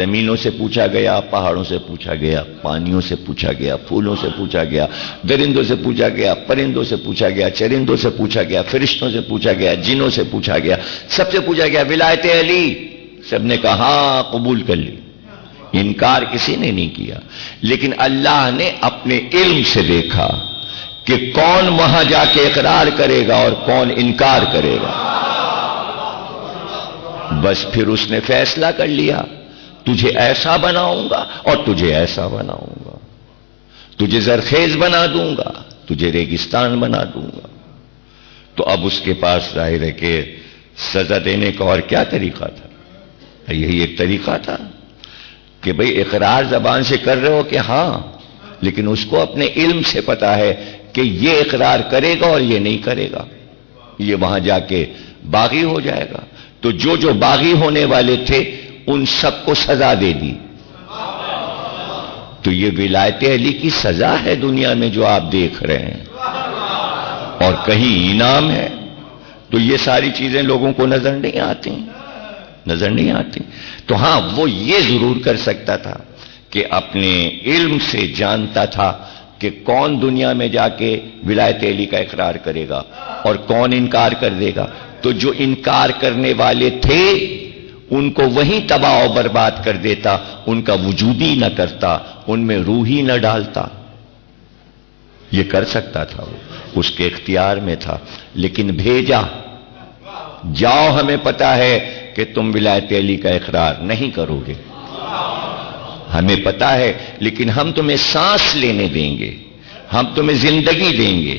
زمینوں سے پوچھا گیا، پہاڑوں سے پوچھا گیا، پانیوں سے پوچھا گیا، پھولوں سے پوچھا گیا، درندوں سے پوچھا گیا، پرندوں سے پوچھا گیا، چرندوں سے پوچھا گیا، فرشتوں سے پوچھا گیا، جنوں سے پوچھا گیا، سب سے پوچھا گیا ولایت علی، سب نے کہا ہاں قبول کر لی، انکار کسی نے نہیں کیا۔ لیکن اللہ نے اپنے علم سے دیکھا کہ کون وہاں جا کے اقرار کرے گا اور کون انکار کرے گا، بس پھر اس نے فیصلہ کر لیا تجھے ایسا بناؤں گا اور تجھے ایسا بناؤں گا، تجھے زرخیز بنا دوں گا، تجھے ریگستان بنا دوں گا۔ تو اب اس کے پاس ظاہر ہے کہ سزا دینے کا اور کیا طریقہ تھا؟ یہی ایک طریقہ تھا کہ بھئی اقرار زبان سے کر رہے ہو کہ ہاں، لیکن اس کو اپنے علم سے پتا ہے کہ یہ اقرار کرے گا اور یہ نہیں کرے گا، یہ وہاں جا کے باغی ہو جائے گا۔ تو جو باغی ہونے والے تھے ان سب کو سزا دے دی۔ تو یہ ولایت علی کی سزا ہے دنیا میں جو آپ دیکھ رہے ہیں، اور کہیں انعام ہے۔ تو یہ ساری چیزیں لوگوں کو نظر نہیں آتی۔ تو ہاں وہ یہ ضرور کر سکتا تھا کہ اپنے علم سے جانتا تھا کہ کون دنیا میں جا کے ولایت علی کا اقرار کرے گا اور کون انکار کر دے گا۔ تو جو انکار کرنے والے تھے ان کو وہیں تباہ و برباد کر دیتا، ان کا وجود ہی نہ کرتا، ان میں روح ہی نہ ڈالتا۔ یہ کر سکتا تھا، وہ اس کے اختیار میں تھا، لیکن بھیجا، جاؤ ہمیں پتا ہے کہ تم ولایت علی کا اقرار نہیں کرو گے، ہمیں پتا ہے، لیکن ہم تمہیں سانس لینے دیں گے، ہم تمہیں زندگی دیں گے،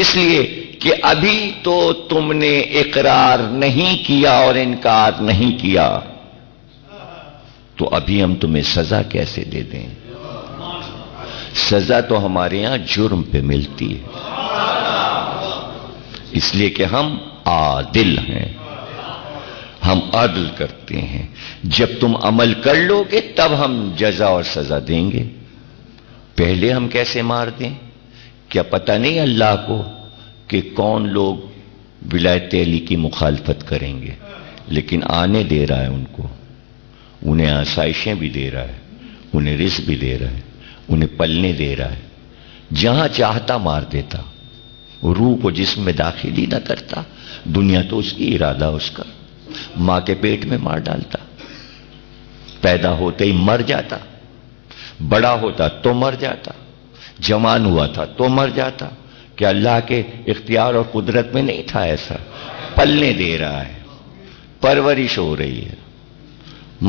اس لیے کہ ابھی تو تم نے اقرار نہیں کیا اور انکار نہیں کیا، تو ابھی ہم تمہیں سزا کیسے دے دیں؟ سزا تو ہمارے یہاں جرم پہ ملتی ہے، اس لیے کہ ہم عادل ہیں، ہم عدل کرتے ہیں۔ جب تم عمل کر لو گے تب ہم جزا اور سزا دیں گے، پہلے ہم کیسے مار دیں؟ کیا پتہ نہیں اللہ کو کہ کون لوگ ولایت علی کی مخالفت کریں گے؟ لیکن آنے دے رہا ہے ان کو، انہیں آسائشیں بھی دے رہا ہے، انہیں رزق بھی دے رہا ہے، انہیں پلنے دے رہا ہے، جہاں چاہتا مار دیتا، روح کو جسم میں داخل ہی نہ کرتا، دنیا تو اس کی ارادہ اس کا، ماں کے پیٹ میں مار ڈالتا، پیدا ہوتے ہی مر جاتا، بڑا ہوتا تو مر جاتا، جوان ہوا تھا تو مر جاتا، کہ اللہ کے اختیار اور قدرت میں نہیں تھا ایسا؟ پلنے دے رہا ہے، پرورش ہو رہی ہے،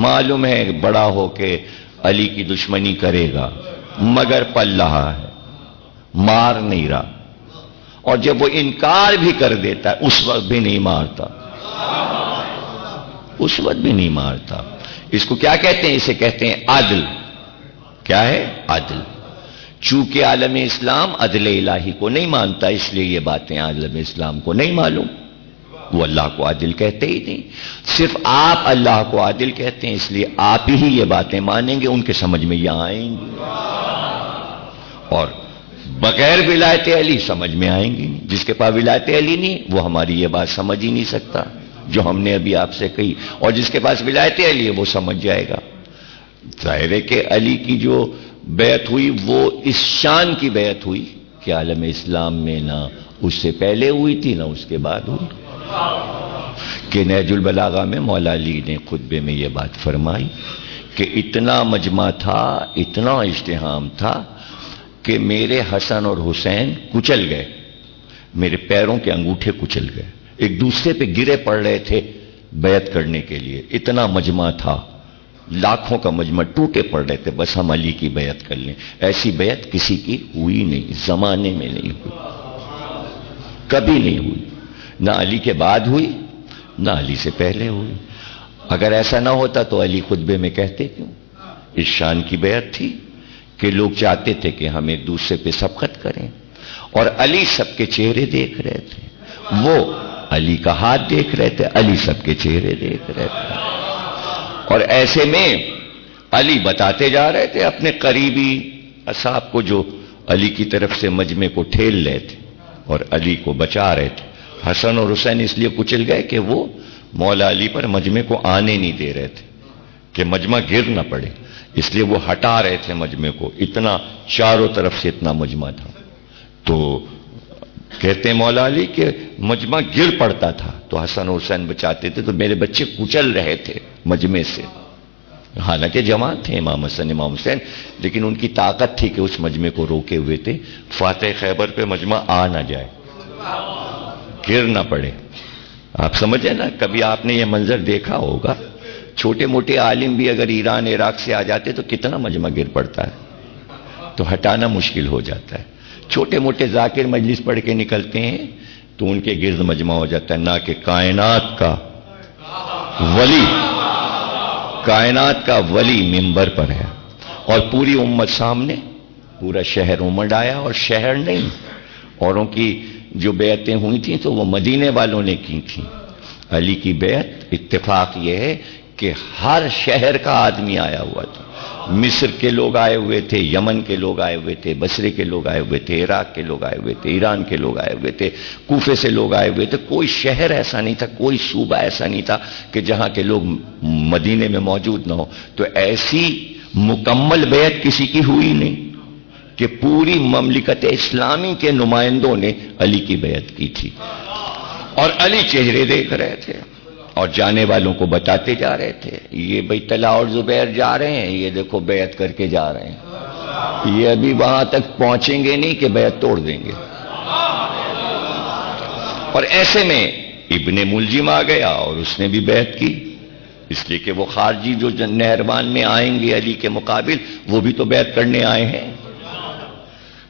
معلوم ہے بڑا ہو کے علی کی دشمنی کرے گا، مگر پل رہا ہے، مار نہیں رہا، اور جب وہ انکار بھی کر دیتا ہے اس وقت بھی نہیں مارتا، اس وقت بھی نہیں مارتا۔ اس کو کیا کہتے ہیں؟ اسے کہتے ہیں عدل۔ کیا ہے؟ عدل۔ چونکہ عالم اسلام عدل الہی کو نہیں مانتا، اس لیے یہ باتیں عالم اسلام کو نہیں معلوم، وہ اللہ کو عادل کہتے ہی نہیں، صرف آپ اللہ کو عادل کہتے ہیں، اس لیے آپ ہی یہ باتیں مانیں گے، ان کے سمجھ میں یہ آئیں گی، اور بغیر ولایت علی سمجھ میں آئیں گی نہیں۔ جس کے پاس ولایت علی نہیں وہ ہماری یہ بات سمجھ ہی نہیں سکتا جو ہم نے ابھی آپ سے کہی، اور جس کے پاس ولایت علی ہے وہ سمجھ جائے گا۔ ظاہر ہے کہ علی کی جو بیعت ہوئی وہ اس شان کی بیعت ہوئی کہ عالم اسلام میں نہ اس سے پہلے ہوئی تھی نہ اس کے بعد ہوئی، کہ نہج البلاغہ میں مولا علی نے خطبے میں یہ بات فرمائی کہ اتنا مجمع تھا، اتنا اجتہام تھا کہ میرے حسن اور حسین کچل گئے، میرے پیروں کے انگوٹھے کچل گئے، ایک دوسرے پہ گرے پڑ رہے تھے بیعت کرنے کے لیے، اتنا مجمع تھا، لاکھوں کا مجمع ٹوٹے پڑ رہے تھے، بس ہم علی کی بیعت کر لیں۔ ایسی بیعت کسی کی ہوئی نہیں، زمانے میں نہیں ہوئی، کبھی نہیں ہوئی، نہ علی کے بعد ہوئی نہ علی سے پہلے ہوئی۔ اگر ایسا نہ ہوتا تو علی خطبے میں کہتے کیوں؟ اس شان کی بیعت تھی کہ لوگ چاہتے تھے کہ ہم ایک دوسرے پہ سبقت کریں، اور علی سب کے چہرے دیکھ رہے تھے، وہ علی کا ہاتھ دیکھ رہے تھے، علی سب کے چہرے دیکھ رہے تھے، اور ایسے میں علی بتاتے جا رہے تھے اپنے قریبی اصحاب کو جو علی کی طرف سے مجمع کو ٹھیل رہے تھے اور علی کو بچا رہے تھے۔ حسن اور حسین اس لیے کچل گئے کہ وہ مولا علی پر مجمع کو آنے نہیں دے رہے تھے، کہ مجمع گر نہ پڑے، اس لیے وہ ہٹا رہے تھے مجمع کو، اتنا چاروں طرف سے اتنا مجمع تھا۔ تو کہتے ہیں مولا علی کہ مجمع گر پڑتا تھا تو حسن حسین بچاتے تھے، تو میرے بچے کچل رہے تھے مجمع سے، حالانکہ جوان تھے امام حسن امام حسین، لیکن ان کی طاقت تھی کہ اس مجمع کو روکے ہوئے تھے، فاتح خیبر پہ مجمع آ نہ جائے، گر نہ پڑے۔ آپ سمجھیں نا، کبھی آپ نے یہ منظر دیکھا ہوگا، چھوٹے موٹے عالم بھی اگر ایران عراق سے آ جاتے تو کتنا مجمع گر پڑتا ہے، تو ہٹانا مشکل ہو جاتا ہے۔ چھوٹے موٹے ذاکر مجلس پڑھ کے نکلتے ہیں تو ان کے گرد مجمع ہو جاتا ہے، نہ کہ کائنات کا ولی منبر پر ہے اور پوری امت سامنے، پورا شہر امڈ آیا، اور شہر نہیں، اوروں کی جو بیعتیں ہوئی تھیں تو وہ مدینے والوں نے کی تھیں۔ علی کی بیعت اتفاق یہ ہے کہ ہر شہر کا آدمی آیا ہوا تھا، مصر کے لوگ آئے ہوئے تھے، یمن کے لوگ آئے ہوئے تھے، بصرے کے لوگ آئے ہوئے تھے، عراق کے لوگ آئے ہوئے تھے، ایران کے لوگ آئے ہوئے تھے، کوفے سے لوگ آئے ہوئے تھے، کوئی شہر ایسا نہیں تھا، کوئی صوبہ ایسا نہیں تھا کہ جہاں کے لوگ مدینے میں موجود نہ ہو۔ تو ایسی مکمل بیعت کسی کی ہوئی نہیں کہ پوری مملکت اسلامی کے نمائندوں نے علی کی بیعت کی تھی، اور علی چہرے دیکھ رہے تھے اور جانے والوں کو بتاتے جا رہے تھے، یہ بھائی طلحہ اور زبیر جا رہے ہیں، یہ دیکھو بیعت کر کے جا رہے ہیں، یہ ابھی وہاں تک پہنچیں گے نہیں کہ بیعت توڑ دیں گے۔ اور ایسے میں ابن ملجم آ گیا اور اس نے بھی بیعت کی، اس لیے کہ وہ خارجی جو نہروان میں آئیں گے علی کے مقابل، وہ بھی تو بیعت کرنے آئے ہیں،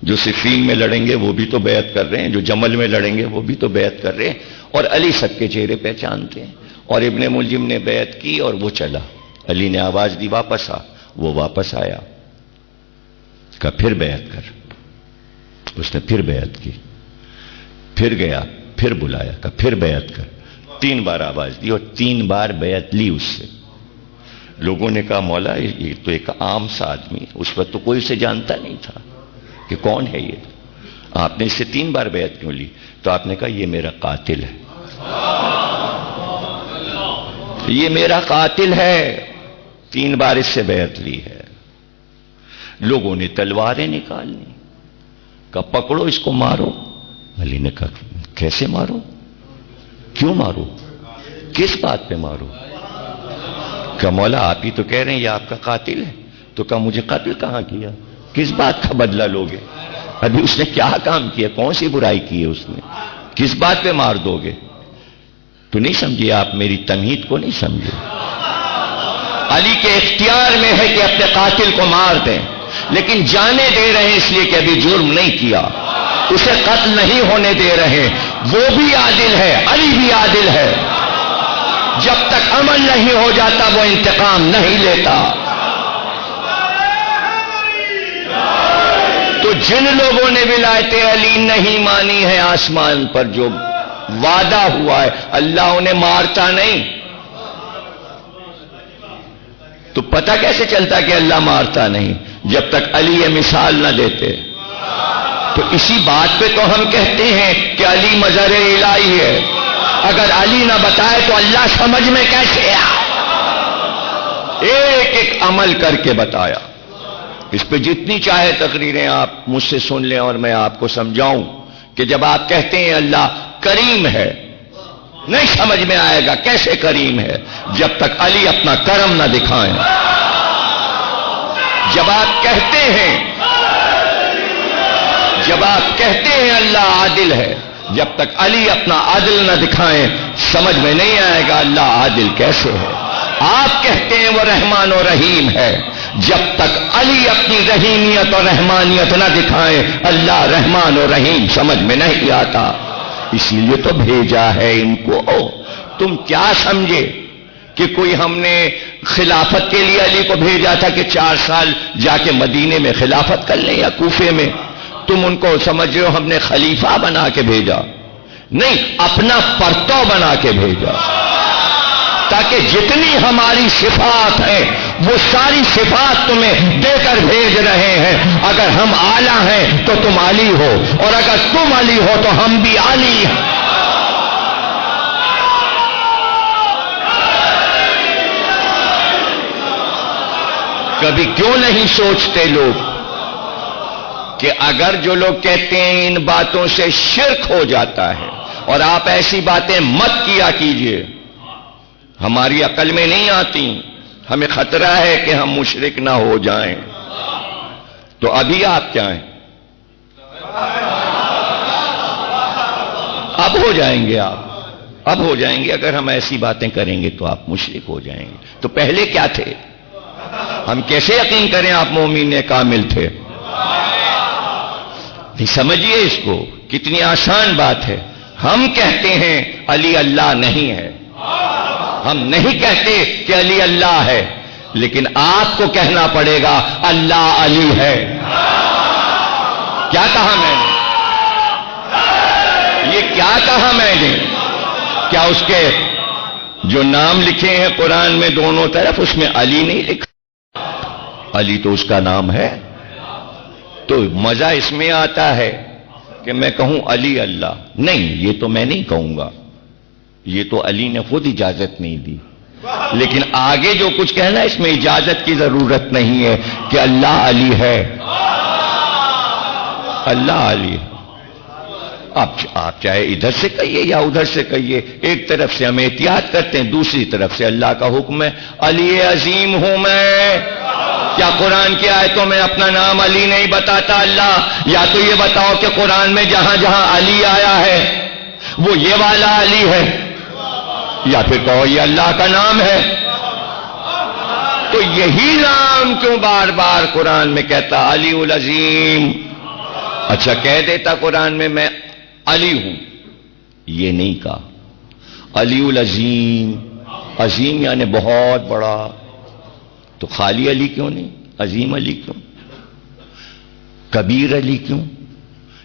جو صفین میں لڑیں گے وہ بھی تو بیعت کر رہے ہیں، جو جمل میں لڑیں گے وہ بھی تو بیعت کر رہے ہیں، اور علی سب کے چہرے پہچانتے ہیں۔ اور ابن ملجم نے بیعت کی اور وہ چلا، علی نے آواز دی واپس آ، وہ واپس آیا، کہا پھر بیعت کر، اس نے پھر بیعت کی، پھر گیا، پھر بلایا، کہا پھر بیعت کر، 3 بار آواز دی اور 3 بار بیعت لی اس سے۔ لوگوں نے کہا مولا یہ تو ایک عام سا آدمی ہے، اس وقت تو کوئی اسے جانتا نہیں تھا کہ کون ہے یہ، آپ نے اس سے 3 بار بیعت کیوں لی؟ تو آپ نے کہا یہ میرا قاتل ہے، یہ میرا قاتل ہے، 3 بار اس سے بیعت لی ہے۔ لوگوں نے تلواریں نکالنی، کہا پکڑو اس کو مارو۔ علی نے کہا کیسے مارو، کیوں مارو، کس بات پہ مارو؟ کہا مولا آپ ہی تو کہہ رہے ہیں یہ آپ کا قاتل ہے۔ تو کہا مجھے قتل کہاں کیا، کس بات کا بدلہ لوگے، ابھی اس نے کیا کام کیا، کون سی برائی کی ہے اس نے، کس بات پہ مار دو گے؟ تو نہیں سمجھے آپ، میری تمہید کو نہیں سمجھے۔ علی کے اختیار میں ہے کہ اپنے قاتل کو مار دیں، لیکن جانے دے رہے ہیں اس لیے کہ ابھی جرم نہیں کیا، اسے قتل نہیں ہونے دے رہے۔ وہ بھی عادل ہے، علی بھی عادل ہے، جب تک عمل نہیں ہو جاتا وہ انتقام نہیں لیتا۔ تو جن لوگوں نے ولایت علی نہیں مانی ہے، آسمان پر جو وعدہ ہوا ہے، اللہ انہیں مارتا نہیں۔ تو پتہ کیسے چلتا کہ اللہ مارتا نہیں؟ جب تک علی یہ مثال نہ دیتے۔ تو اسی بات پہ تو ہم کہتے ہیں کہ علی مظہر الہی ہے، اگر علی نہ بتائے تو اللہ سمجھ میں کیسے آئے؟ ایک ایک عمل کر کے بتایا۔ اس پہ جتنی چاہے تقریریں آپ مجھ سے سن لیں اور میں آپ کو سمجھاؤں کہ جب آپ کہتے ہیں اللہ کریم ہے، نہیں سمجھ میں آئے گا کیسے کریم ہے جب تک علی اپنا کرم نہ دکھائیں۔ جب آپ کہتے ہیں اللہ عادل ہے، جب تک علی اپنا عدل نہ دکھائیں سمجھ میں نہیں آئے گا اللہ عادل کیسے ہے۔ آپ کہتے ہیں وہ رحمان و رحیم ہے، جب تک علی اپنی رحیمیت اور رحمانیت نہ دکھائیں اللہ رحمان و رحیم سمجھ میں نہیں آتا۔ اسی لیے تو بھیجا ہے ان کو۔ تم کیا سمجھے کہ کوئی ہم نے خلافت کے لیے علی کو بھیجا تھا کہ 4 سال جا کے مدینے میں خلافت کر لیں یا کوفے میں؟ تم ان کو سمجھ رہے ہو ہم نے خلیفہ بنا کے بھیجا؟ نہیں، اپنا پرتو بنا کے بھیجا، تاکہ جتنی ہماری صفات ہیں وہ ساری صفات تمہیں دے کر بھیج رہے ہیں۔ اگر ہم اعلیٰ ہیں تو تم علی ہو، اور اگر تم علی ہو تو ہم بھی علی ہیں۔ کبھی کیوں نہیں سوچتے لوگ کہ اگر جو لوگ کہتے ہیں ان باتوں سے شرک ہو جاتا ہے اور آپ ایسی باتیں مت کیا کیجئے، ہماری عقل میں نہیں آتی، ہمیں خطرہ ہے کہ ہم مشرک نہ ہو جائیں، تو ابھی آپ کیا ہیں؟ اب ہو جائیں گے آپ، اب ہو جائیں گے۔ اگر ہم ایسی باتیں کریں گے تو آپ مشرک ہو جائیں گے۔ تو پہلے کیا تھے؟ ہم کیسے یقین کریں آپ مومن کامل تھے؟ نہیں سمجھیے اس کو، کتنی آسان بات ہے۔ ہم کہتے ہیں علی اللہ نہیں ہے، ہم نہیں کہتے کہ علی اللہ ہے، لیکن آپ کو کہنا پڑے گا اللہ علی ہے۔ کیا کہا میں نے؟ یہ کیا کہا میں نے؟ کیا اس کے جو نام لکھے ہیں قرآن میں دونوں طرف اس میں علی نہیں لکھا؟ علی تو اس کا نام ہے۔ تو مزہ اس میں آتا ہے کہ میں کہوں علی اللہ، نہیں یہ تو میں نہیں کہوں گا، یہ تو علی نے خود اجازت نہیں دی، لیکن آگے جو کچھ کہنا اس میں اجازت کی ضرورت نہیں ہے کہ اللہ علی ہے، اللہ علی ہے۔ آپ چاہے ادھر سے کہیے یا ادھر سے کہیے، ایک طرف سے ہم احتیاط کرتے ہیں، دوسری طرف سے اللہ کا حکم ہے علی عظیم ہوں میں۔ کیا قرآن کی آیتوں میں اپنا نام علی نہیں بتاتا اللہ؟ یا تو یہ بتاؤ کہ قرآن میں جہاں جہاں علی آیا ہے وہ یہ والا علی ہے، یا پھر کہو یہ اللہ کا نام ہے۔ تو یہی نام کیوں بار بار قرآن میں کہتا علی العظیم؟ اچھا کہہ دیتا قرآن میں علی ہوں، یہ نہیں کہا علی العظیم، عظیم یعنی بہت بڑا، تو خالی علی کیوں نہیں؟ عظیم علی کیوں؟ کبیر علی کیوں؟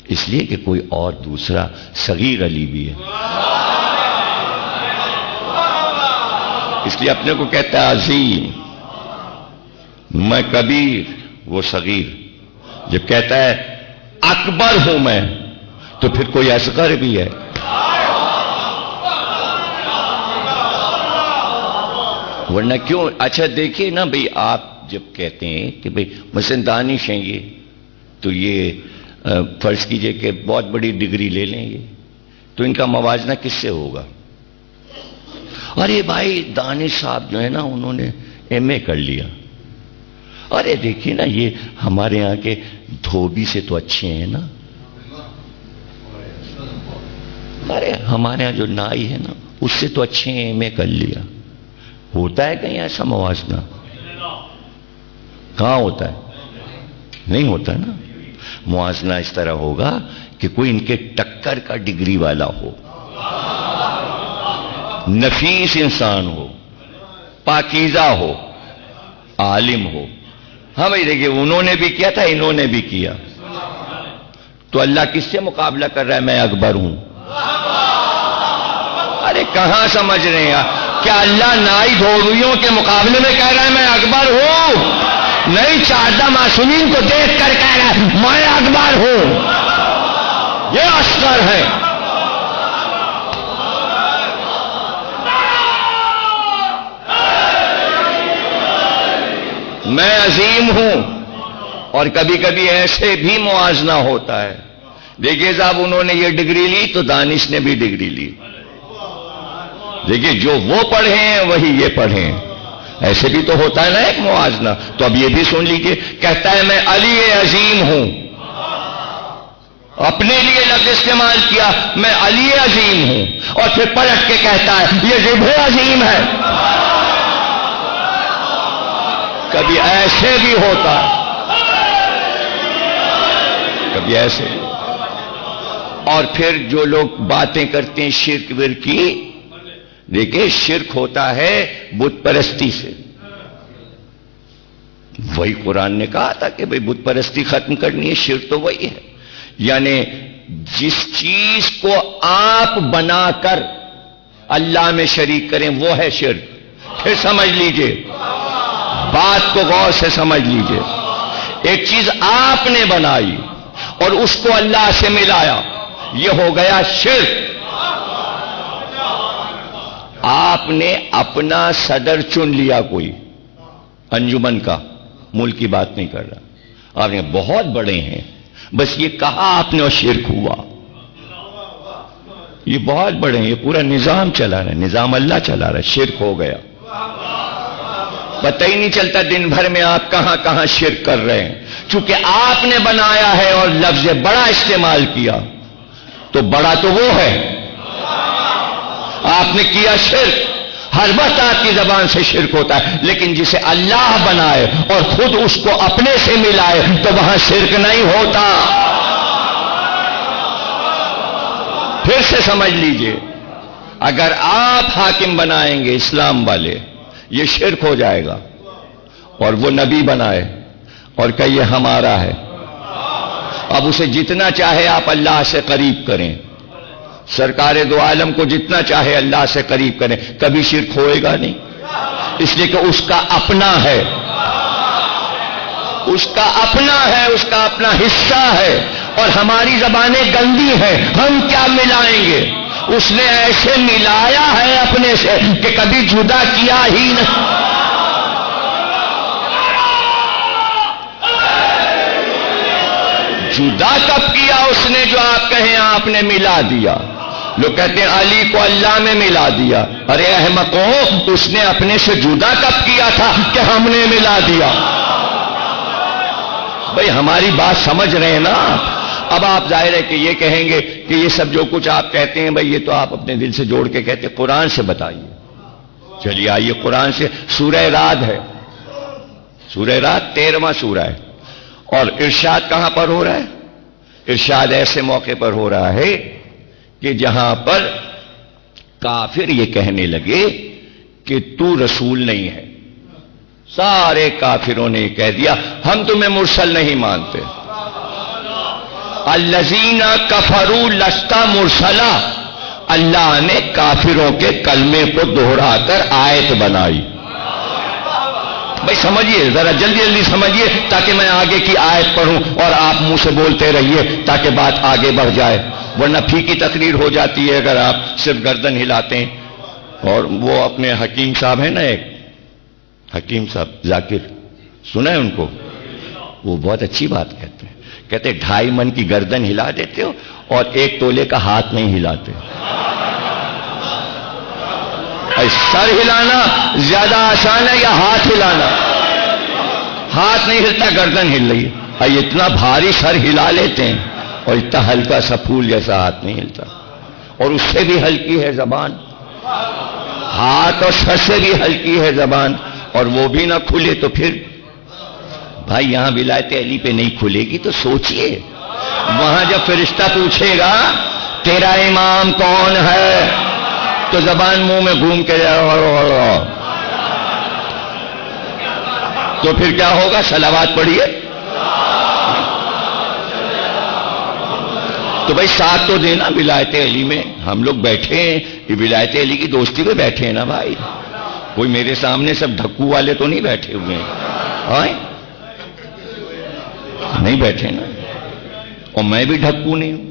اس لیے کہ کوئی اور دوسرا صغیر علی بھی ہے، اس لیے اپنے کو کہتا ہے عظیم، میں کبیر وہ صغیر۔ جب کہتا ہے اکبر ہوں میں تو پھر کوئی اصغر بھی ہے۔ ورنہ کیوں؟ اچھا دیکھیے نا بھئی، آپ جب کہتے ہیں کہ بھئی مثلا دانش ہیں یہ، تو یہ فرض کیجئے کہ بہت بڑی ڈگری لے لیں گے، تو ان کا موازنہ کس سے ہوگا؟ ارے بھائی دانش صاحب جو ہے نا انہوں نے ایم اے کر لیا، ارے دیکھیے نا یہ ہمارے یہاں کے دھوبی سے تو اچھے ہیں نا، ارے ہمارے یہاں جو نائی ہے نا اس سے تو اچھے ہیں، ایم اے کر لیا۔ ہوتا ہے کہیں ایسا موازنہ؟ کہاں ہوتا ہے؟ نہیں ہوتا نا۔ موازنہ اس طرح ہوگا کہ کوئی ان کے ٹکر کا ڈگری والا ہو، نفیس انسان ہو، پاکیزہ ہو، عالم ہو۔ ہاں بھائی دیکھیے انہوں نے بھی کیا تھا، انہوں نے بھی کیا، تو اللہ کس سے مقابلہ کر رہا ہے؟ میں اکبر ہوں۔ ارے کہاں سمجھ رہے ہیں؟ کیا اللہ نائی دھوبیوں کے مقابلے میں کہہ رہا ہے میں اکبر ہوں؟ نہیں، چادہ معصومین کو دیکھ کر کہہ رہا ہے میں اکبر ہوں، یہ اصغر ہے۔ میں عظیم ہوں۔ اور کبھی کبھی ایسے بھی موازنہ ہوتا ہے، دیکھیے صاحب انہوں نے یہ ڈگری لی تو دانش نے بھی ڈگری لی، دیکھیے جو وہ پڑھے ہیں وہی یہ پڑھے ہیں، ایسے بھی تو ہوتا ہے نا ایک موازنہ۔ تو اب یہ بھی سن لیجیے، کہتا ہے میں علی عظیم ہوں، اپنے لیے لفظ استعمال کیا میں علی عظیم ہوں، اور پھر پلٹ کے کہتا ہے یہ ذبح عظیم ہے۔ کبھی ایسے بھی ہوتا ہے، کبھی ایسے بھی۔ اور پھر جو لوگ باتیں کرتے ہیں شرک ورک کی، دیکھیں شرک ہوتا ہے بت پرستی سے۔ وہی قرآن نے کہا تھا کہ بھئی بت پرستی ختم کرنی ہے، شرک تو وہی ہے، یعنی جس چیز کو آپ بنا کر اللہ میں شریک کریں وہ ہے شرک۔ پھر سمجھ لیجئے، بات کو غور سے سمجھ لیجئے، ایک چیز آپ نے بنائی اور اس کو اللہ سے ملایا، یہ ہو گیا شرک۔ آپ نے اپنا صدر چن لیا کوئی انجمن کا، ملک کی بات نہیں کر رہا، آپ نے بہت بڑے ہیں، بس یہ کہا آپ نے اور شرک ہوا. یہ بہت بڑے ہیں، یہ پورا نظام چلا رہا ہے، نظام اللہ چلا رہا ہے، شرک ہو گیا. پتہ ہی نہیں چلتا دن بھر میں آپ کہاں کہاں شرک کر رہے ہیں. چونکہ آپ نے بنایا ہے اور لفظ بڑا استعمال کیا، تو بڑا تو وہ ہے، آپ نے کیا شرک. ہر وقت آپ کی زبان سے شرک ہوتا ہے، لیکن جسے اللہ بنائے اور خود اس کو اپنے سے ملائے تو وہاں شرک نہیں ہوتا. پھر سے سمجھ لیجئے، اگر آپ حاکم بنائیں گے اسلام والے، یہ شرک ہو جائے گا. اور وہ نبی بنائے اور کہ یہ ہمارا ہے، اب اسے جتنا چاہے آپ اللہ سے قریب کریں، سرکار دو عالم کو جتنا چاہے اللہ سے قریب کریں، کبھی شرک ہوئے گا نہیں. اس لیے کہ اس کا اپنا ہے، اس کا اپنا ہے، اس کا اپنا حصہ ہے. اور ہماری زبانیں گندی ہیں، ہم کیا ملائیں گے؟ اس نے ایسے ملایا ہے اپنے سے کہ کبھی جدا کیا ہی نہیں. جدا کب کیا اس نے؟ جو آپ کہیں آپ نے ملا دیا. لوگ کہتے ہیں علی کو اللہ میں ملا دیا. ارے احمقوں، اس نے اپنے سے جدا کب کیا تھا کہ ہم نے ملا دیا؟ بھئی ہماری بات سمجھ رہے ہیں نا؟ اب آپ ظاہر ہے کہ یہ کہیں گے کہ یہ سب جو کچھ آپ کہتے ہیں بھئی یہ تو آپ اپنے دل سے جوڑ کے کہتے ہیں، قرآن سے بتائیے. چلیے آئیے قرآن سے. سورہ رعد ہے، سورہ رعد 13واں سورہ ہے. اور ارشاد کہاں پر ہو رہا ہے؟ ارشاد ایسے موقع پر ہو رہا ہے کہ جہاں پر کافر یہ کہنے لگے کہ تو رسول نہیں ہے. سارے کافروں نے یہ کہہ دیا ہم تمہیں مرسل نہیں مانتے. الذین کفروا لست مرسلا، اللہ نے کافروں کے کلمے کو دوہرا کر آیت بنائی. بھائی سمجھیے، ذرا جلدی جلدی سمجھیے تاکہ میں آگے کی آیت پڑھوں اور آپ منہ سے بولتے رہیے تاکہ بات آگے بڑھ جائے. ورنہ پھیکی تقریر ہو جاتی ہے اگر آپ صرف گردن ہلاتے ہیں. اور وہ اپنے حکیم صاحب ہیں نا، ایک حکیم صاحب ذاکر، سنا ہے ان کو؟ وہ بہت اچھی بات کہتے ہیں. کہتے 2.5 من کی گردن ہلا دیتے ہو اور 1 تولے کا ہاتھ نہیں ہلاتے. سر ہلانا زیادہ آسان ہے یا ہاتھ ہلانا؟ ہاتھ نہیں ہلتا، گردن ہل رہی ہے. اتنا بھاری سر ہلا لیتے ہیں اور اتنا ہلکا سا پھول جیسا ہاتھ نہیں ہلتا. اور اس سے بھی ہلکی ہے زبان، ہاتھ اور سر سے بھی ہلکی ہے زبان، اور وہ بھی نہ کھلے تو پھر بھائی یہاں ولایت علی پہ نہیں کھلے گی تو سوچئے وہاں جب فرشتہ پوچھے گا تیرا امام کون ہے تو زبان منہ میں گھوم کے تو پھر کیا ہوگا؟ صلوات پڑھیے. تو بھائی ساتھ تو دینا ولایت علی میں. ہم لوگ بیٹھے ہیں یہ ولایت علی کی دوستی پہ بیٹھے ہیں نا بھائی. کوئی میرے سامنے سب ڈھکو والے تو نہیں بیٹھے ہوئے ہیں، نہیں بیٹھے نا. اور میں بھی ڈھکو نہیں ہوں،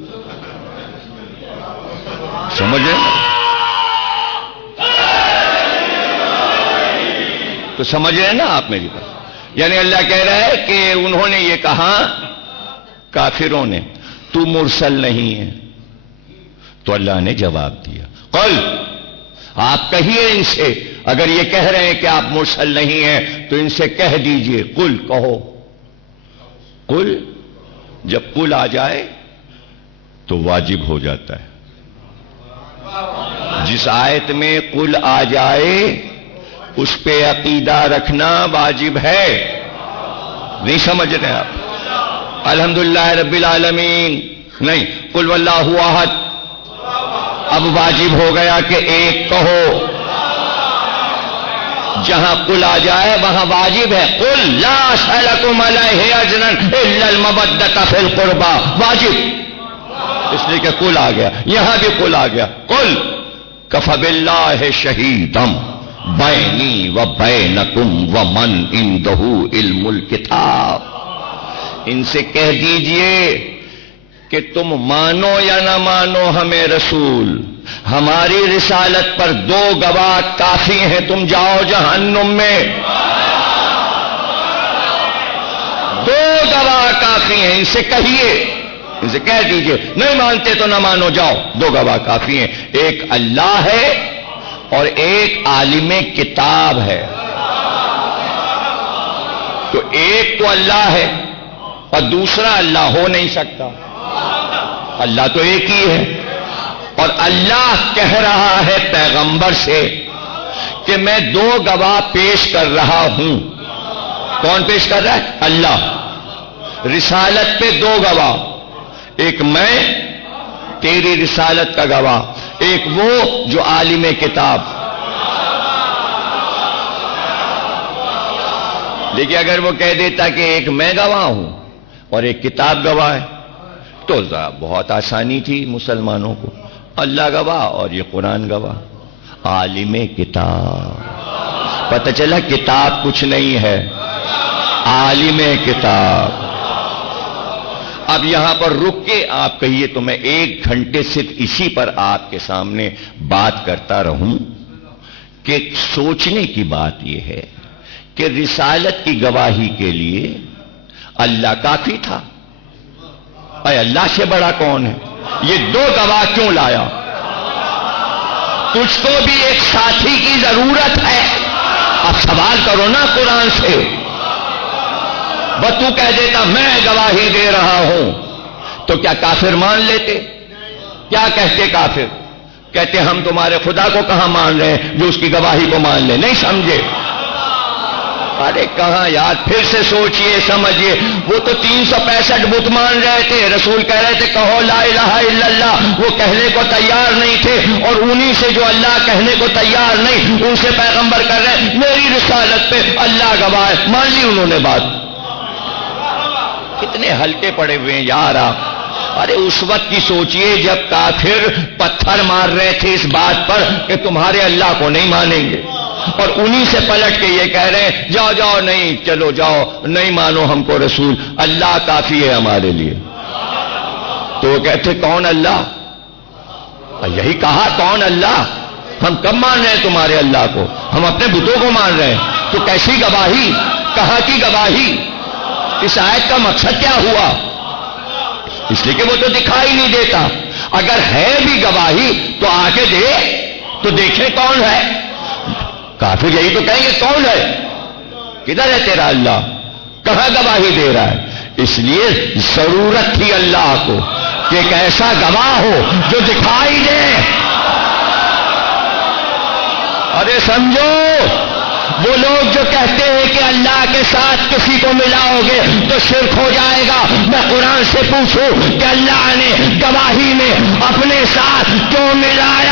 سمجھ رہے؟ تو سمجھ رہے ہیں نا آپ میری بات؟ یعنی اللہ کہہ رہا ہے کہ انہوں نے یہ کہا کافروں نے تو مرسل نہیں ہے. تو اللہ نے جواب دیا قل، آپ کہیے ان سے، اگر یہ کہہ رہے ہیں کہ آپ مرسل نہیں ہیں تو ان سے کہہ دیجئے قل، کہو. قل جب قل آ جائے تو واجب ہو جاتا ہے. جس آیت میں قل آ جائے اس پہ عقیدہ رکھنا واجب ہے. نہیں سمجھ رہے آپ؟ الحمدللہ رب العالمین نہیں، قل واللہ احد اب واجب ہو گیا کہ ایک کہو. جہاں قل آ جائے وہاں واجب ہے. قل لا اسألکم علیہ اجرا الا المودۃ فی القربى، واجب. اس لیے کہ قل آ گیا، یہاں بھی قل آ گیا. قل کفی باللہ شہیدا بینی و بینکم ومن عندہ علم الکتاب. ان سے کہہ دیجئے کہ تم مانو یا نہ مانو ہمیں رسول، ہماری رسالت پر 2 گواہ کافی ہیں. تم جاؤ جہنم میں. کافی ہیں، ان سے کہیے، ان سے کہہ دیجئے، نہیں مانتے تو نہ مانو، جاؤ، دو گواہ کافی ہیں، ایک اللہ ہے اور ایک عالم کتاب ہے۔ تو ایک تو اللہ ہے اور دوسرا اللہ ہو نہیں سکتا، اللہ تو ایک ہی ہے۔ اور اللہ کہہ رہا ہے پیغمبر سے کہ میں دو گواہ پیش کر رہا ہوں۔ کون پیش کر رہا ہے؟ اللہ۔ رسالت پہ دو گواہ، ایک میں تیری رسالت کا گواہ، ایک وہ جو عالم کتاب۔ لیکن اگر وہ کہہ دیتا کہ ایک میں گواہ ہوں اور ایک کتاب گواہ ہے تو بہت آسانی تھی مسلمانوں کو، اللہ گواہ اور یہ قرآن گواہ، عالم کتاب۔ پتہ چلا کتاب کچھ نہیں ہے، عالم کتاب۔ اب یہاں پر رک کے آپ کہیے تو میں 1 گھنٹے صرف اسی پر آپ کے سامنے بات کرتا رہوں کہ سوچنے کی بات یہ ہے کہ رسالت کی گواہی کے لیے اللہ کافی تھا۔ اے اللہ سے بڑا کون ہے؟ یہ دو گواہ کیوں لایا؟ تجھ کو بھی ایک ساتھی کی ضرورت ہے۔ اب سوال کرو نا قرآن سے، بس تو کہہ دیتا میں گواہی دے رہا ہوں تو کیا کافر مان لیتے؟ کیا کہتے کافر؟ کہتے ہم تمہارے خدا کو کہاں مان رہے ہیں جو اس کی گواہی کو مان لے؟ نہیں سمجھے؟ ارے کہاں یار، پھر سے سوچئے سمجھئے۔ وہ تو 365 بت مان رہے تھے، رسول کہہ رہے تھے کہو لا الہ الا اللہ، وہ کہنے کو تیار نہیں تھے، اور انہی سے جو اللہ کہنے کو تیار نہیں ان سے پیغمبر کر رہے ہیں میری رسالت پہ اللہ گواہ ہے، مان لی انہوں نے بات۔ کتنے ہلکے پڑے ہوئے ہیں یار آپ۔ ارے اس وقت کی سوچئے جب کافر پتھر مار رہے تھے اس بات پر کہ تمہارے اللہ کو نہیں مانیں گے، اور انہی سے پلٹ کے یہ کہہ رہے ہیں جاؤ جاؤ، نہیں چلو جاؤ، نہیں مانو ہم کو رسول، اللہ کافی ہے ہمارے لیے۔ تو وہ کہتے کون اللہ؟ یہی کہا کون اللہ؟ ہم کب مان رہے ہیں تمہارے اللہ کو؟ ہم اپنے بتوں کو مان رہے ہیں۔ تو کیسی گواہی؟ کہاں کی گواہی؟ اس آیت کا مقصد کیا ہوا؟ اس لیے کہ وہ تو دکھائی نہیں دیتا۔ اگر ہے بھی گواہی تو آگے دے تو دیکھیں کون ہے۔ کافر یہی تو کہیں گے کون ہے؟ کدھر ہے تیرا اللہ؟ کہاں گواہی دے رہا ہے؟ اس لیے ضرورت تھی اللہ کو کہ ایک ایسا گواہ ہو جو دکھائی دے۔ ارے سمجھو، وہ لوگ جو کہتے ہیں کہ اللہ کے ساتھ کسی کو ملاؤ گے تو شرک ہو جائے گا، میں قرآن سے پوچھوں کہ اللہ نے گواہی میں اپنے ساتھ کیوں ملائے؟